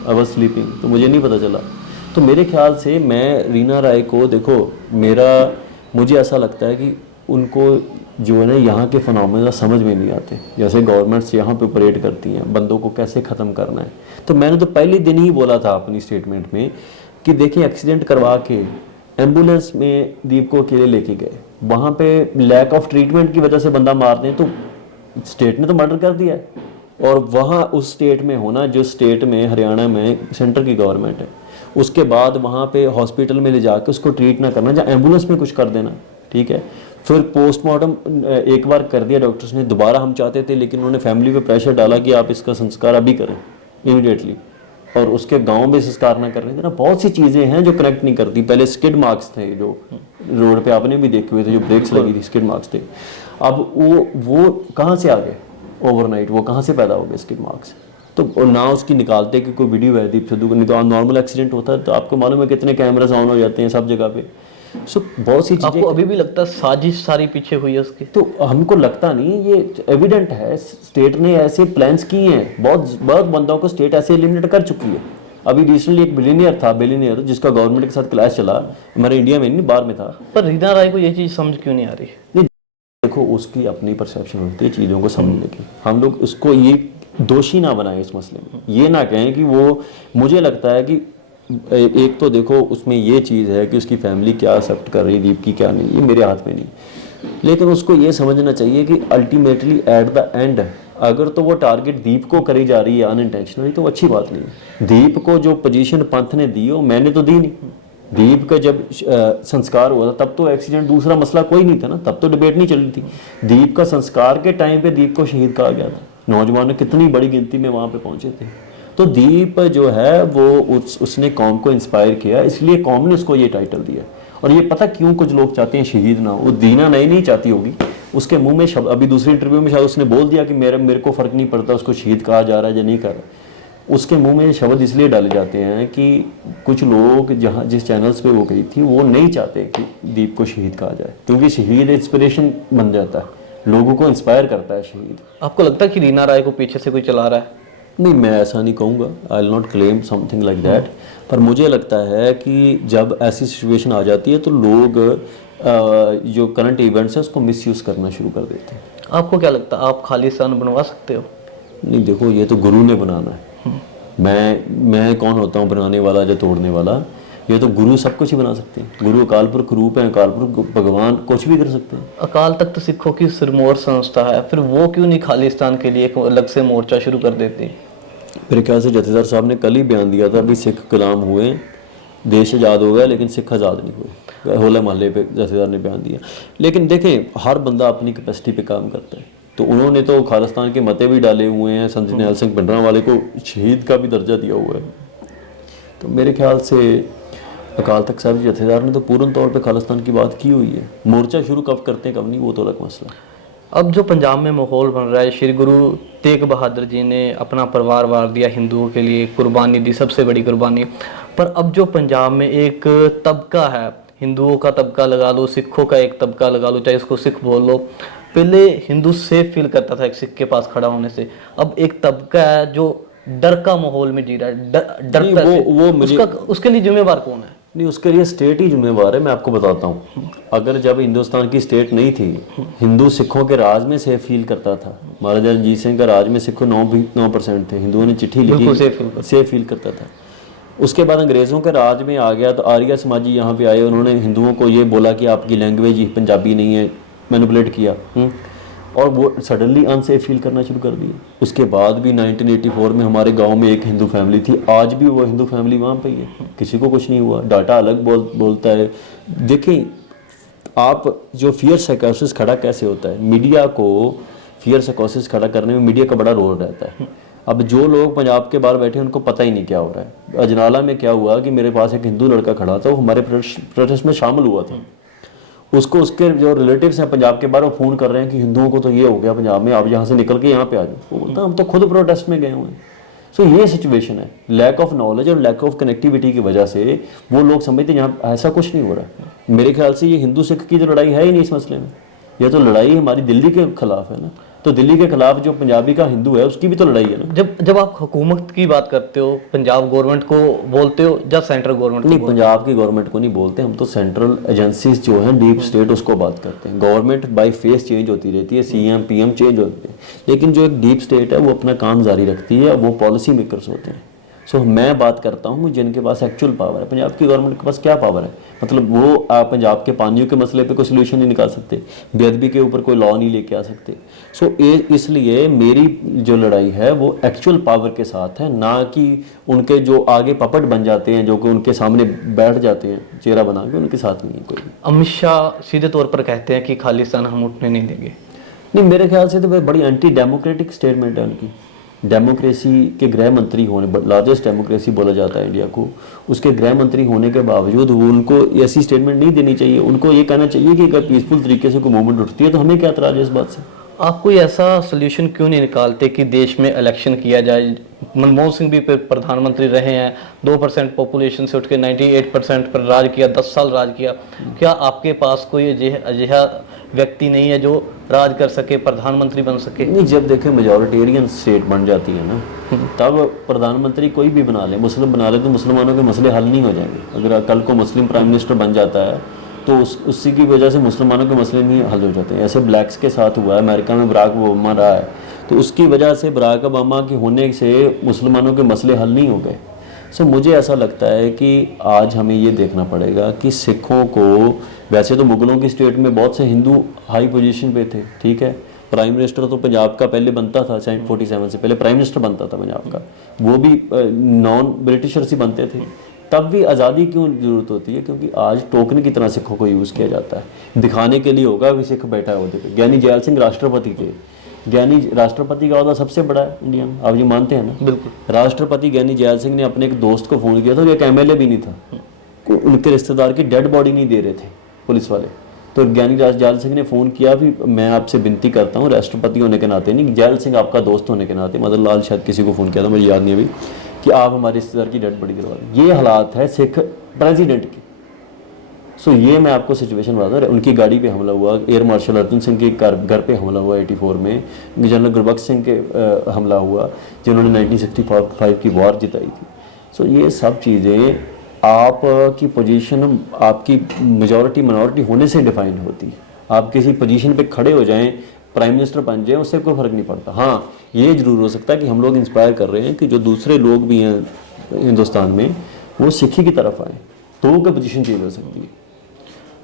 आई वाज स्लीपिंग, तो मुझे नहीं पता चला। तो मेरे ख्याल से मैं रीना राय को, देखो मुझे ऐसा लगता है कि उनको जो है ना यहाँ के फिनोमेना समझ में नहीं आते, जैसे गवर्नमेंट्स यहाँ पे ऑपरेट करती हैं, बंदों को कैसे ख़त्म करना है। तो मैंने तो पहले दिन ही बोला था अपनी स्टेटमेंट में कि देखिए एक्सीडेंट करवा के एम्बुलेंस में दीप को अकेले लेके गए, वहाँ पे लैक ऑफ ट्रीटमेंट की वजह से बंदा मार दें तो स्टेट ने तो मर्डर कर दिया है। और वहाँ उस स्टेट में होना, जो स्टेट में हरियाणा में सेंटर की गवर्नमेंट है, उसके बाद वहाँ पे हॉस्पिटल में ले जाके उसको ट्रीट ना करना, या एम्बुलेंस में कुछ कर देना, ठीक है? फिर पोस्टमार्टम एक बार कर दिया डॉक्टर्स ने, दोबारा हम चाहते थे लेकिन उन्होंने फैमिली पे प्रेशर डाला कि आप इसका संस्कार अभी करें इमीडिएटली, और उसके गांव में संस्कार ना करने देना। बहुत सी चीज़ें हैं जो कनेक्ट नहीं करती। पहले स्किड मार्क्स थे जो रोड पे आपने भी देखे हुए थे, जो ब्रेक्स लगी थी, स्किड मार्क्स थे। अब वो कहाँ से आ गए ओवरनाइट, वो कहाँ से पैदा हो गए स्किड मार्क्स? तो ना उसकी निकालते कि कोई वीडियो है दीप सिद्धू को, नहीं तो नॉर्मल एक्सीडेंट होता है तो आपको मालूम है कितने कैमरास ऑन हो जाते हैं सब जगह पे। सो बहुत सी चीज़ें। आपको अभी भी लगता है साजिश सारी पीछे हुई है उसकी? तो हमको लगता नहीं, ये एविडेंट है, स्टेट ने ऐसे प्लान्स किए हैं, बहुत बंदों को स्टेट ऐसे एलिमिनेट कर चुकी है। अभी रिसेंटली एक बिलियनियर जिसका गवर्नमेंट के साथ क्लैश चला, हमारे इंडिया में नहीं, बाहर में था। पर रीना राय को ये चीज़ समझ क्यों नहीं आ रही? नहीं, देखो उसकी अपनी परसेप्शन होती है चीज़ों को समझने की। हम लोग उसको ये दोषी ना बनाएं इस मसले में, ये ना कहें कि वो, मुझे लगता है कि एक तो देखो उसमें ये चीज़ है कि उसकी फैमिली क्या एक्सेप्ट कर रही है दीप की, क्या नहीं, ये मेरे हाथ में नहीं, लेकिन उसको ये समझना चाहिए कि अल्टीमेटली एट द एंड अगर तो वो टारगेट दीप को करी जा रही है अनइंटेंशनली तो अच्छी बात नहीं है। दीप को जो पोजीशन पंथ ने दी वो मैंने तो दी नहीं। दीप का जब संस्कार हुआ था तब तो एक्सीडेंट दूसरा मसला कोई नहीं था ना, तब तो डिबेट नहीं चल रही थी। दीप का संस्कार के टाइम पे दीप को शहीद कहा गया था, नौजवान कितनी बड़ी गिनती में वहाँ पे पहुंचे थे। तो दीप जो है वो उसने कौम को इंस्पायर किया, इसलिए कौम ने उसको ये टाइटल दिया। और ये पता क्यों कुछ लोग चाहते हैं शहीद ना हो, वो दीना नहीं चाहती होगी, उसके मुंह में शब्द, अभी दूसरे इंटरव्यू में शायद उसने बोल दिया कि मेरे को फ़र्क नहीं पड़ता उसको शहीद कहा जा रहा है या नहीं कर रहा। उसके मुंह में शब्द इसलिए डाले जाते हैं कि कुछ लोग जहाँ जिस चैनल्स पे वो गई थी वो नहीं चाहते कि दीप को शहीद कहा जाए, क्योंकि शहीद इंस्पिरेशन बन जाता है, लोगों को इंस्पायर करता है शहीद। आपको लगता है कि रीना राय को पीछे से कोई चला रहा है? नहीं, मैं ऐसा नहीं कहूँगा, I will not claim something like that, पर मुझे लगता है कि जब ऐसी सिचुएशन आ जाती है तो लोग जो करंट इवेंट्स है उसको मिसयूज़ करना शुरू कर देते हैं। आपको क्या लगता है आप खालिस्तान बनवा सकते हो? नहीं, देखो ये तो गुरु ने बनाना है, मैं कौन होता हूँ बनाने वाला या तोड़ने वाला, ये तो गुरु सब कुछ ही बना सकते हैं। गुरु अकाल पुरख रूप है, अकाल पुरख भगवान कुछ भी कर सकते हैं। अकाल तख्त सिखों की सिरमौर संस्था है, फिर वो क्यों नहीं खालिस्तान के लिए एक अलग से मोर्चा शुरू कर देती? मेरे ख्याल से जथेदार साहब ने कल ही बयान दिया था, अभी सिख गुलाम हुए, देश आज़ाद हो गया लेकिन सिख आज़ाद नहीं हुए, होले मोहल्ले पे जथेदार ने बयान दिया। लेकिन देखें हर बंदा अपनी कैपेसिटी पे काम करता है, तो उन्होंने तो खालिस्तान के मते भी डाले हुए हैं, संत निहाल सिंह भिंडरांवाले को शहीद का भी दर्जा दिया हुआ है। तो मेरे ख्याल से अकाल तख्त साहब जी जथेदार ने तो पूर्ण तौर पे खालिस्तान की बात की हुई है। मोर्चा शुरू कब करते हैं कब नहीं वो तो अलग मसला। अब जो पंजाब में माहौल बन रहा है, श्री गुरु तेग बहादुर जी ने अपना परिवार वार दिया हिंदुओं के लिए, कुर्बानी दी, सबसे बड़ी कुर्बानी, पर अब जो पंजाब में एक तबका है, हिंदुओं का तबका लगा लो, सिखों का एक तबका लगा लो, चाहे इसको सिख बोल लो, पहले हिंदू सेफ फील करता था एक सिख के पास खड़ा होने से, अब एक तबका है जो डर का माहौल में जी रहा है, डरता है। उसके लिए जिम्मेवार कौन है? नहीं, उसके लिए स्टेट ही जिम्मेवार है। मैं आपको बताता हूँ, अगर जब हिंदुस्तान की स्टेट नहीं थी, हिंदू सिखों के राज में सेफ फील करता था। महाराजा रणजीत सिंह का राज में सिखों 9% थे, हिंदुओं ने चिट्ठी लिखी, सेफ फील करता था। उसके बाद अंग्रेज़ों के राज में आ गया तो आर्य समाजी यहाँ पे आए, उन्होंने हिंदुओं को ये बोला कि आपकी लैंग्वेज ही पंजाबी नहीं है, मैनिपुलेट किया, और वो सडनली अनसेफ फील करना शुरू कर दिए। उसके बाद भी 1984 में हमारे गांव में एक हिंदू फैमिली थी, आज भी वो हिंदू फैमिली वहाँ पे ही है, किसी को कुछ नहीं हुआ। डाटा अलग बोलता है। देखें आप, जो फियर साइकोसिस खड़ा कैसे होता है, मीडिया को फियर साइकोसिस खड़ा करने में मीडिया का बड़ा रोल रहता है। अब जो लोग पंजाब के बाहर बैठे हैं उनको पता ही नहीं क्या हो रहा है। अजनाला में क्या हुआ कि मेरे पास एक हिंदू लड़का खड़ा था, वो हमारे प्रोटेस्ट में शामिल हुआ था, उसको उसके जो रिलेटिव्स हैं पंजाब के बाहर वो फ़ोन कर रहे हैं कि हिंदुओं को तो ये हो गया पंजाब में, आप यहाँ से निकल के यहाँ पे आ जाओ। वो बोलता हम तो खुद प्रोटेस्ट में गए हुए हैं। सो ये सिचुएशन है, लैक ऑफ नॉलेज और लैक ऑफ कनेक्टिविटी की वजह से वो लोग समझते हैं यहाँ ऐसा कुछ नहीं हो रहा है। मेरे ख्याल से ये हिंदू सिख की तो लड़ाई है ही नहीं इस मसले में, ये तो लड़ाई हमारी दिल्ली के खिलाफ है ना। तो दिल्ली के खिलाफ जो पंजाबी का हिंदू है उसकी भी तो लड़ाई है ना। जब आप हुकूमत की बात करते हो, पंजाब गवर्नमेंट को बोलते हो या सेंट्रल गवर्नमेंट? नहीं, पंजाब की गवर्नमेंट को नहीं बोलते हम, तो सेंट्रल एजेंसीज जो हैं, डीप स्टेट, उसको बात करते हैं। गवर्नमेंट बाय फेस चेंज होती रहती है, सीएम पीएम चेंज होते हैं, लेकिन जो एक डीप स्टेट है वो अपना काम जारी रखती है, वो पॉलिसी मेकर्स होते हैं। सो मैं बात करता हूँ जिनके पास एक्चुअल पावर है। पंजाब की गवर्नमेंट के पास क्या पावर है? मतलब वो पंजाब के पानियों के मसले पे कोई सोल्यूशन नहीं निकाल सकते, बेअदबी के ऊपर कोई लॉ नहीं लेके आ सकते। सो इसलिए मेरी जो लड़ाई है वो एक्चुअल पावर के साथ है, ना कि उनके जो आगे पपट बन जाते हैं, जो कि उनके सामने बैठ जाते हैं चेहरा बना के, उनके साथ नहीं है कोई। अमित शाह सीधे तौर पर कहते हैं कि खालिस्तान हम उठने नहीं देंगे। नहीं, मेरे ख्याल से तो बड़ी एंटी डेमोक्रेटिक स्टेटमेंट है उनकी। डेमोक्रेसी के गृह मंत्री होने, लार्जेस्ट डेमोक्रेसी बोला जाता है इंडिया को, उसके गृह मंत्री होने के बावजूद वो उनको ऐसी स्टेटमेंट नहीं देनी चाहिए। उनको ये कहना चाहिए कि अगर पीसफुल तरीके से कोई मूवमेंट उठती है तो हमें क्या एतराज़ है इस बात से। आप कोई ऐसा सोल्यूशन क्यों नहीं निकालते कि देश में इलेक्शन किया जाए? मनमोहन सिंह भी प्रधानमंत्री रहे हैं, 2% पॉपुलेशन से उठ के 98% पर राज किया, 10 साल राज किया। क्या आपके पास कोई अजिहा व्यक्ति नहीं है जो राज कर सके, प्रधानमंत्री बन सके? नहीं, जब देखें मेजॉरिटेरियन स्टेट बन जाती है ना, तब प्रधानमंत्री कोई भी बना ले, मुस्लिम बना ले, तो मुसलमानों के मसले हल नहीं हो जाएंगे। अगर कल को मुस्लिम प्राइम मिनिस्टर बन जाता है तो उसी की वजह से मुसलमानों के मसले नहीं हल हो जाते हैं। ऐसे ब्लैक्स के साथ हुआ है, अमेरिका में बराक ओबामा रहा है, तो उसकी वजह से बराक ओबामा के होने से मुसलमानों के मसले हल नहीं हो गए। सो मुझे ऐसा लगता है कि आज हमें ये देखना पड़ेगा कि सिखों को, वैसे तो मुगलों की स्टेट में बहुत से हिंदू हाई पोजीशन पे थे, ठीक है, प्राइम मिनिस्टर तो पंजाब का पहले बनता था, 47 से पहले प्राइम मिनिस्टर बनता था पंजाब का, वो भी नॉन ब्रिटिशर्स ही बनते थे। तब भी आज़ादी क्यों ज़रूरत होती है? क्योंकि आज टोकन की तरह सिखों को यूज़ किया जाता है, दिखाने के लिए होगा कि सिख बैठा है उहदे पे। ज्ञानी जैल सिंह राष्ट्रपति थे, ज्ञानी राष्ट्रपति का ओहदा सबसे बड़ा है इंडिया में, आप ये मानते हैं ना? बिल्कुल। राष्ट्रपति ज्ञानी जैल सिंह ने अपने एक दोस्त को फ़ोन किया था, वो एक MLA भी नहीं था, उनके रिश्तेदार की डेड बॉडी नहीं दे रहे थे पुलिस वाले, तो ज्ञानी जैल सिंह ने फ़ोन किया भी मैं आपसे विनती करता हूँ राष्ट्रपति होने के नाते, नहीं जैल सिंह आपका दोस्त होने के नाते, मदन लाल शायद किसी को फ़ोन किया था, मुझे याद नहीं अभी, कि आप हमारे रिश्तेदार की डेड बॉडी करवा दें। ये हालात है सिख प्रेसिडेंट की। सो ये मैं आपको सिचुएशन बता रहा हूँ। उनकी गाड़ी पे हमला हुआ, एयर मार्शल अर्जुन सिंह के घर पे हमला हुआ 84 में, जनरल गुरबख्श सिंह के हमला हुआ जिन्होंने 1965 की वॉर जिताई थी। सो ये सब चीज़ें आपकी पोजीशन, आपकी मेजॉरिटी मिनॉरिटी होने से डिफाइन होती है। आप किसी पोजीशन पे खड़े हो जाएं, प्राइम मिनिस्टर बन जाएं, उससे कोई फ़र्क नहीं पड़ता। हाँ, ये ज़रूर हो सकता है कि हम लोग इंस्पायर कर रहे हैं कि जो दूसरे लोग भी हैं हिंदुस्तान में वो सिखी की तरफ आएँ, तो वो पोजीशन चेंज हो सकती है।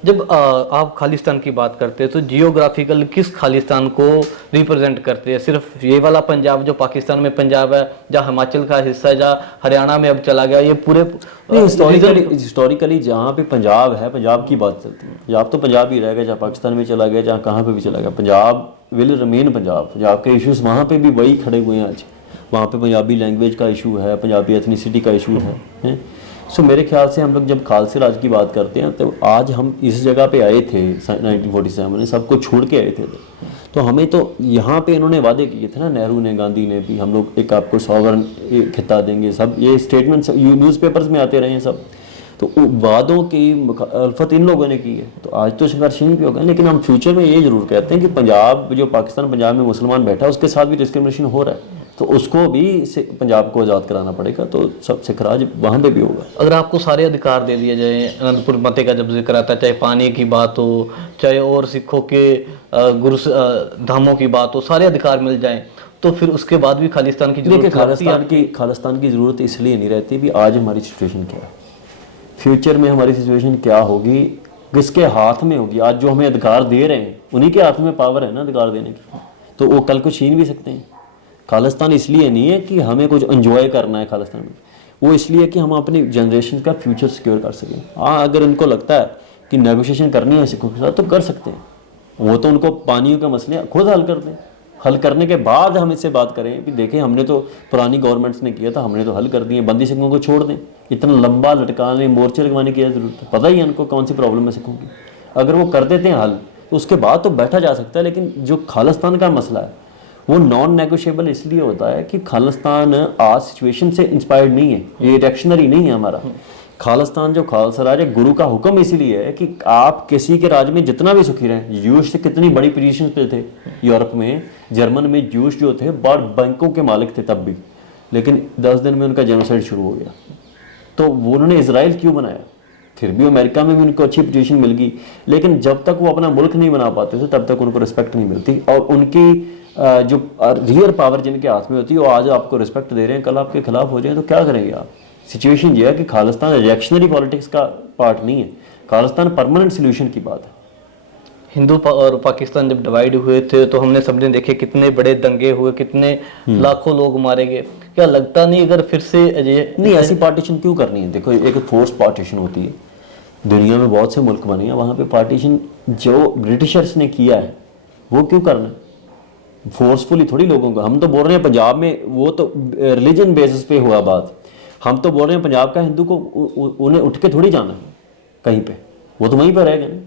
जब आप खालिस्तान की बात करते हैं तो जियोग्राफिकल किस खालिस्तान को रिप्रेजेंट करते हैं? सिर्फ ये वाला पंजाब जो पाकिस्तान में पंजाब है, जहाँ हिमाचल का हिस्सा है, जहाँ हरियाणा में अब चला गया, ये पूरे हिस्टोरिकली जहाँ पे पंजाब है, पंजाब की बात चलती है। पंजाब तो पंजाब ही रहेगा, जहाँ पाकिस्तान में चला गया, जहाँ कहाँ पे भी चला गया, पंजाब विल रिमेन पंजाब। पंजाब के इश्यूज वहाँ पे भी वही खड़े हुए हैं आज। वहाँ पे पंजाबी लैंग्वेज का इशू है, पंजाबी एथनिसिटी का इशू है। सो मेरे ख्याल से हम लोग जब खालसा राज की बात करते हैं तो आज हम इस जगह पे आए थे 1947 में, सब कुछ छोड़ के आए थे, तो हमें तो यहाँ पे इन्होंने वादे किए थे ना, नेहरू ने, गांधी ने भी, हम लोग एक आपको सॉवरन खिता देंगे, सब ये स्टेटमेंट्स न्यूज़पेपर्स में आते रहे हैं सब। तो वादों की अल्फत इन लोगों ने की है, तो आज तो संघर्ष यहीं पे होगा। लेकिन हम फ्यूचर में ये जरूर कहते हैं कि पंजाब, जो पाकिस्तान पंजाब में मुसलमान बैठा है, उसके साथ भी डिस्क्रिमिनेशन हो रहा है, तो उसको भी पंजाब को आज़ाद कराना पड़ेगा, तो सब सिख राज वहाँ पे भी होगा। अगर आपको सारे अधिकार दे दिए जाए, अनंतपुर मते का जब जिक्र आता है, चाहे पानी की बात हो, चाहे और सिखों के गुरु धामों की बात हो, सारे अधिकार मिल जाएं, तो फिर उसके बाद भी खालिस्तान की जरूरत खालिस्तान की ज़रूरत इसलिए नहीं रहती भी आज हमारी सिचुएशन क्या है, फ्यूचर में हमारी सिचुएशन क्या होगी, किसके हाथ में होगी। आज जो हमें अधिकार दे रहे हैं उन्हीं के हाथ में पावर है ना अधिकार देने की, तो वो कल को छीन भी सकते हैं। खालिस्तान इसलिए नहीं है कि हमें कुछ एंजॉय करना है खालिस्तान में, वो इसलिए कि हम अपनी जनरेशन का फ्यूचर सिक्योर कर सकें। हाँ, अगर उनको लगता है कि नेगोशिएशन करनी है सिखों के साथ तो कर सकते हैं, वो तो उनको पानियों के मसले खुद हल कर दें। हल करने के बाद हम इससे बात करें कि देखें हमने तो पुरानी गवर्नमेंट्स ने किया था, हमने तो हल कर दिए, बंदी सिखों को छोड़ दें। इतना लंबा लटकाने, मोर्चे लगवाने की जरूरत है? पता ही है उनको कौन सी प्रॉब्लम है सिखों की। अगर वो कर देते हैं हल तो उसके बाद तो बैठा जा सकता है। लेकिन जो खालिस्तान का मसला है वो नॉन नेगोशिएबल इसलिए होता है कि खालिस्तान आज सिचुएशन से इंस्पायर्ड नहीं है, ये रिएक्शनरी नहीं है हमारा। खालिस्तान जो खालसा राज है, गुरु का हुक्म इसलिए है कि आप किसी के राज में जितना भी सुखी रहें। जूश से कितनी बड़ी पोजीशन पे थे यूरोप में, जर्मन में जूश जो थे बड़ बैंकों के मालिक थे तब भी, लेकिन 10 दिन में उनका जेनोसाइड शुरू हो गया। तो वो उन्होंने इजराइल क्यों बनाया? फिर भी अमेरिका में भी उनको अच्छी पोजीशन मिल गई, लेकिन जब तक वो अपना मुल्क नहीं बना पाते थे तब तक उनको रिस्पेक्ट नहीं मिलती। और उनकी जो रियल पावर जिनके हाथ में होती है वो आज आपको रिस्पेक्ट दे रहे हैं, कल आपके खिलाफ हो जाए तो क्या करेंगे आप? सिचुएशन ये है कि खालिस्तान रिएक्शनरी पॉलिटिक्स का पार्ट नहीं है, खालिस्तान परमानेंट सोल्यूशन की बात है। हिंदू और पाकिस्तान जब डिवाइड हुए थे तो हमने सबने देखे कितने बड़े दंगे हुए, कितने लाखों लोग मारे गए। क्या लगता नहीं अगर फिर से नहीं, ऐसी पार्टीशन क्यों करनी है? देखो, एक फोर्स पार्टीशन होती है, दुनिया में बहुत से मुल्क बने हैं, वहाँ पे पार्टीशन जो ब्रिटिशर्स ने किया है वो क्यों करना है? फोर्सफुली थोड़ी लोगों को। हम तो बोल रहे हैं पंजाब में वो तो रिलीजन बेसिस पे हुआ बात, हम तो बोल रहे हैं पंजाब का हिंदू को उन्हें उठ के थोड़ी जाना है कहीं पे, वो तो वहीं पर रहेगा ना।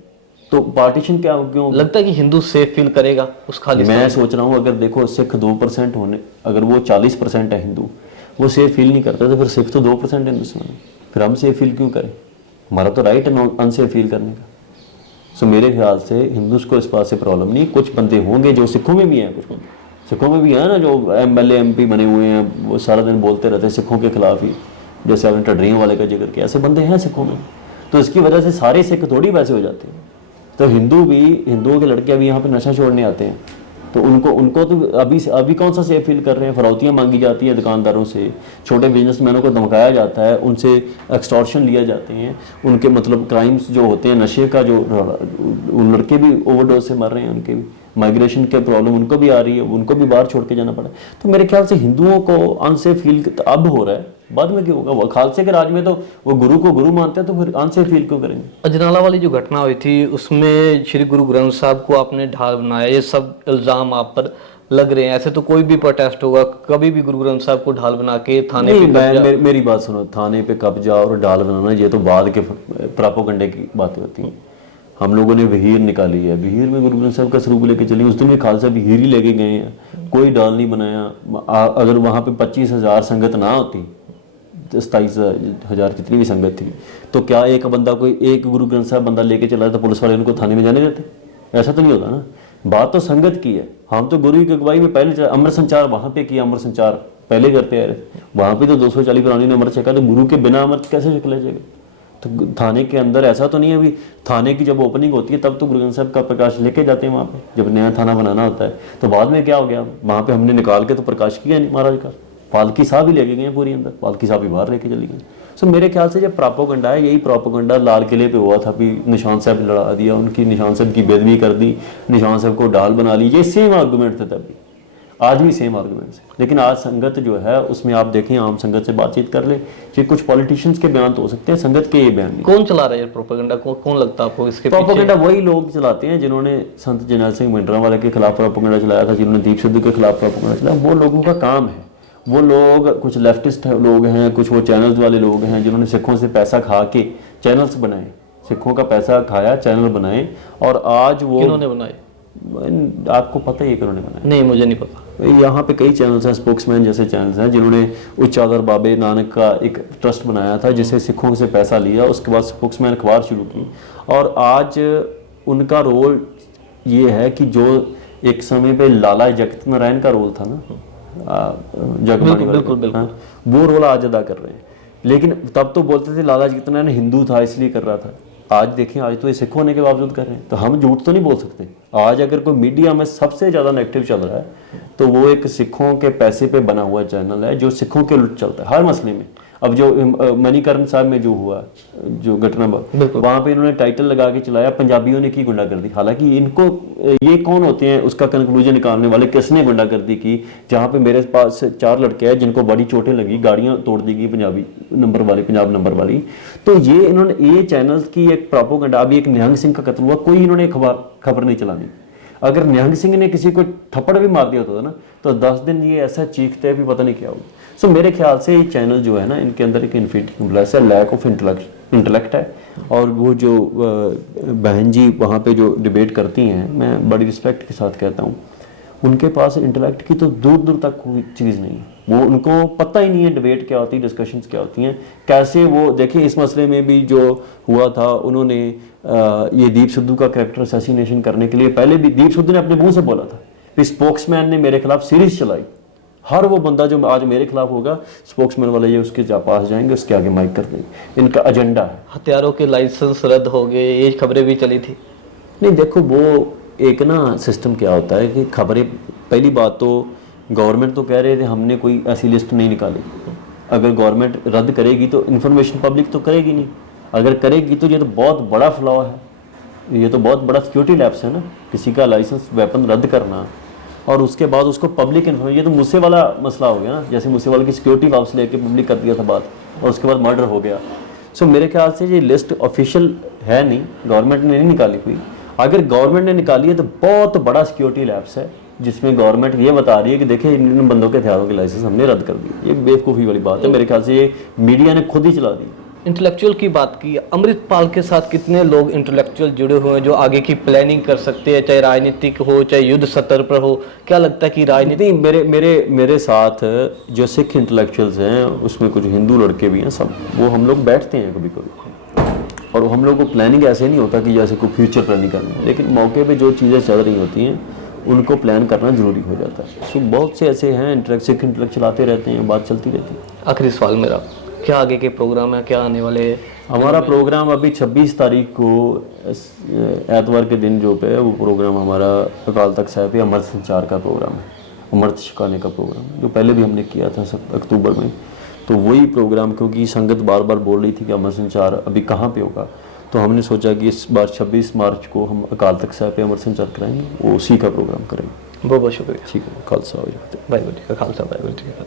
तो पार्टीशन क्या क्यों? लगता है कि हिंदू सेफ फील करेगा उस खालिस्तान? मैं सोच रहा हूँ अगर देखो सिख 2% होने, अगर वो 40% है हिंदू, वो सेफ फील नहीं करता तो फिर सिख तो 2% हिंदुस्तान है, फिर हम सेफ फील क्यों करें? हमारा तो राइट है अनसेफ फील करने का। सो मेरे ख्याल से हिंदूज को इस बात से प्रॉब्लम नहीं। कुछ बंदे होंगे जो सिखों में भी हैं, कुछ सिखों में भी है ना जो MLA MP बने हुए हैं, वो सारा दिन बोलते रहते हैं सिखों के खिलाफ ही, जैसे आपने टडरियों वाले का जिक्र किया, ऐसे बंदे हैं सिखों में। तो इसकी वजह से सारे सिख थोड़ी वैसे हो जाते हैं। तो हिंदुओं के लड़के अभी यहाँ पे नशा छोड़ने आते हैं तो उनको तो अभी कौन सा सेफ फील कर रहे हैं? फरौतियाँ मांगी जाती है दुकानदारों से, छोटे बिजनेसमैनों को धमकाया जाता है, उनसे एक्सटॉर्शन लिए जाते हैं, उनके मतलब क्राइम्स जो होते हैं, नशे का जो, उन लड़के भी ओवरडोज से मर रहे हैं, उनके भी माइग्रेशन के प्रॉब्लम उनको भी आ रही है, उनको भी बाहर छोड़ के जाना पड़ा। तो मेरे ख्याल से हिंदुओं को अनसेफ फील अब हो रहा है, बाद में क्यों होगा? वो खालसे के राज में तो वो गुरु को गुरु मानते हैं, तो फिर अनसेफ फील क्यों करेंगे? अजनाला वाली जो घटना हुई थी उसमें श्री गुरु ग्रंथ साहब को आपने ढाल बनाया, ये सब इल्जाम आप पर लग रहे हैं। ऐसे तो कोई भी प्रोटेस्ट होगा, कभी भी गुरु ग्रंथ साहब को ढाल बना के थाने पे कब्जा। मेरी बात सुनो, थाने पे कब्जा और ढाल बनाना ये तो बाद के प्रापोगंडे की बातें होती हैं। हम लोगों ने वहीर निकाली है, वहीर में गुरु ग्रंथ साहब का स्वरूप लेके चली, उस दिन भी खालसा वहीर ही लेके गए हैं, कोई डाल नहीं बनाया। अगर वहाँ पे 25,000 संगत ना होती, 27,000 कितनी भी संगत थी, तो क्या एक बंदा, कोई एक गुरु ग्रंथ साहब बंदा लेके चला तो पुलिस वाले उनको थाने में जाने देते? ऐसा तो नहीं होता ना। बात तो संगत की है। हम तो गुरु की अगुवाई में पहले अमर संचार वहाँ पे किया, अमर संचार पहले करते आ रहे, वहाँ पे तो 240 प्राणी ने अमर छका, तो गुरु के बिना अमृत कैसे छक जाएगा? तो थाने के अंदर ऐसा तो नहीं है, अभी थाने की जब ओपनिंग होती है तब तो गुरु ग्रंथ साहब का प्रकाश लेके जाते हैं वहाँ पे, जब नया थाना बनाना होता है। तो बाद में क्या हो गया, वहाँ पे हमने निकाल के तो प्रकाश किया नहीं महाराज का, पालकी साहब ही लेके गए पूरी अंदर, पालकी साहब ही बाहर लेके चली गई। सो मेरे ख्याल से जब प्रोपेगेंडा है, यही प्रोपेगेंडा लाल किले पे हुआ था, भी निशान साहब लड़ा दिया, उनकी निशान साहब की बेदबी कर दी, निशान साहब को डाल बना ली, ये सेम आर्गूमेंट थे तब भी, आज भी सेम आर्गूमेंट्स। लेकिन आज संगत जो है उसमें आप देखें, आम संगत से बातचीत कर ले, ये कुछ पॉलिटिशियंस के बयान तो हो सकते हैं, संगत के ये बयान नहीं। कौन चला रहा है प्रोपेगेंडा? कौन लगता है आपको इसके प्रोपेगेंडा? वही लोग चलाते हैं जिन्होंने संत जरनैल सिंह भिंडरांवाले के खिलाफ प्रोपेगेंडा चलाया था, जिन्होंने दीप सिद्धू के खिलाफ प्रोपेगेंडा चलाया, वो लोगों का काम है। वो लोग कुछ लेफ्टिस्ट लोग हैं, कुछ वो चैनल्स वाले लोग हैं जिन्होंने सिखों से पैसा खा के चैनल्स बनाए, सिखों का पैसा खाया, चैनल बनाए, और आज वो किन्होंने बनाए? आपको पता ही है किन्होंने बनाए? नहीं, मुझे नहीं पता। यहाँ पे कई चैनल्स हैं, स्पोक्समैन जैसे चैनल्स हैं, जिन्होंने उच्चादर बाबे नानक का एक ट्रस्ट बनाया था, जिसे सिखों से पैसा लिया, उसके बाद स्पोक्समैन अखबार शुरू की, और आज उनका रोल ये है कि जो एक समय पे लाला जगत नारायण का रोल था ना, जगबानी वाले, हाँ, वो रोल आज अदा कर रहे हैं। लेकिन तब तो बोलते थे लाला जगत नारायण हिंदू था इसलिए कर रहा था, आज देखें, आज तो ये सिख होने के बावजूद कर रहे हैं, तो हम झूठ तो नहीं बोल सकते। आज अगर कोई मीडिया में सबसे ज़्यादा नेगेटिव चल रहा है तो वो एक सिखों के पैसे पे बना हुआ चैनल है, जो सिखों के उल्ट चलता है हर मसले में। अब जो मणिकरण साहब में जो हुआ, जो घटना, वहाँ पे इन्होंने टाइटल लगा के चलाया, पंजाबियों ने की गुंडागर्दी। हालांकि इनको, ये कौन होते हैं उसका कंक्लूजन निकालने वाले, किसने गुंडागर्दी की? जहाँ पे मेरे पास 4 लड़के हैं जिनको बड़ी चोटें लगी, गाड़ियाँ तोड़ दी गई पंजाबी नंबर वाली, पंजाब नंबर वाली। तो ये इन्होंने, ये चैनल्स की एक प्रोपेगेंडा। अभी एक निहंग सिंह का कत्ल हुआ, कोई इन्होंने खबर नहीं चलानी। अगर निहंग सिंह ने किसी को थप्पड़ भी मार दिया होता था ना, तो 10 दिन ये ऐसा चीखते हैं भी पता नहीं क्या होगा। सो मेरे ख्याल से ये चैनल जो है ना, इनके अंदर एक इन्फिनिटी है, लैक ऑफ इंटेलेक्ट है। और वो जो बहन जी वहाँ पे जो डिबेट करती हैं, मैं बड़ी रिस्पेक्ट के साथ कहता हूँ, उनके पास इंटेलेक्ट की तो दूर दूर तक कोई चीज़ नहीं है। वो, उनको पता ही नहीं है डिबेट क्या होती है, डिस्कशंस क्या होती हैं, कैसे वो। देखिए इस मसले में भी जो हुआ था, उन्होंने ये दीप सिद्धू का कैरेक्टर असैसिनेशन करने के लिए, पहले भी दीप सिद्धू ने अपने मुंह से बोला था, फिर स्पोक्समैन ने मेरे खिलाफ सीरीज चलाई, हर वो बंदा जो आज मेरे खिलाफ होगा, स्पोक्समैन वाले ये उसके पास जाएंगे, उसके आगे माइक कर देंगे, इनका एजेंडा है। हथियारों के लाइसेंस रद्द हो गए, ये खबरें भी चली थी। नहीं देखो, वो एक ना सिस्टम क्या होता है कि खबरें, पहली बात तो गवर्नमेंट तो कह रहे थे हमने कोई ऐसी लिस्ट नहीं निकाली। अगर गवर्नमेंट रद्द करेगी तो इन्फॉर्मेशन पब्लिक तो करेगी नहीं, अगर करेगी तो ये तो बहुत बड़ा फ्लॉ है, ये तो बहुत बड़ा सिक्योरिटी लैप्स है ना, किसी का लाइसेंस वेपन रद्द करना और उसके बाद उसको पब्लिक इन्फॉर्मेशन। ये तो मूसे वाला मसला हो गया ना, जैसे मूसे वाले की सिक्योरिटी वापस लेके पब्लिक कर दिया था बात, और उसके बाद मर्डर हो गया। सो मेरे ख्याल से ये लिस्ट ऑफिशियल है नहीं, गवर्नमेंट ने नहीं निकाली हुई। अगर गवर्नमेंट ने निकाली है तो बहुत बड़ा सिक्योरिटी लैप्स है, जिसमें गवर्नमेंट ये बता रही है कि देखिए इन बंदों के हथियारों के लाइसेंस हमने रद्द कर दिए। ये बेवकूफ़ी वाली बात है, मेरे ख्याल से ये मीडिया ने खुद ही चला दी। इंटेलेक्चुअल की बात की, अमृतपाल के साथ कितने लोग इंटेलेक्चुअल जुड़े हुए हैं जो आगे की प्लानिंग कर सकते हैं, चाहे राजनीतिक हो चाहे युद्ध स्तर पर हो? क्या लगता है कि राजनीति? मेरे साथ जो सिख इंटेलेक्चुअल्स हैं, उसमें कुछ हिंदू लड़के भी हैं, सब वो हम लोग बैठते हैं कभी कभी, और हम लोग को प्लानिंग ऐसे नहीं होता कि जैसे कोई फ्यूचर प्लानिंग करना है, लेकिन मौके पे जो चीज़ें चल रही होती हैं उनको प्लान करना जरूरी हो जाता है। सो बहुत से ऐसे हैं सिख इंटेलेक्चुअल आते रहते हैं, बात चलती रहती है। आखिरी सवाल मेरा, क्या आगे के प्रोग्राम है, क्या आने वाले? हमारा प्रोग्राम अभी 26 तारीख को एतवार के दिन जो पे है वो प्रोग्राम हमारा अकाल तख्त साहिब पे अमृत संचार का प्रोग्राम है, अमृत छकाने का प्रोग्राम है, जो पहले भी हमने किया था अक्टूबर में। तो वही प्रोग्राम, क्योंकि संगत बार बार बोल रही थी कि अमृत संचार अभी कहाँ पे होगा, तो हमने सोचा कि इस बार 26 मार्च को हम अकाल तख्त साहिब पे अमृत संचार कराएंगे, वो उसी का प्रोग्राम करेंगे। बहुत बहुत शुक्रिया। ठीक है, खालसा वाहिगुरू जी की फतेह। वाहिगुरू जी का खालसा, वाहिगुरू जी की फतेह।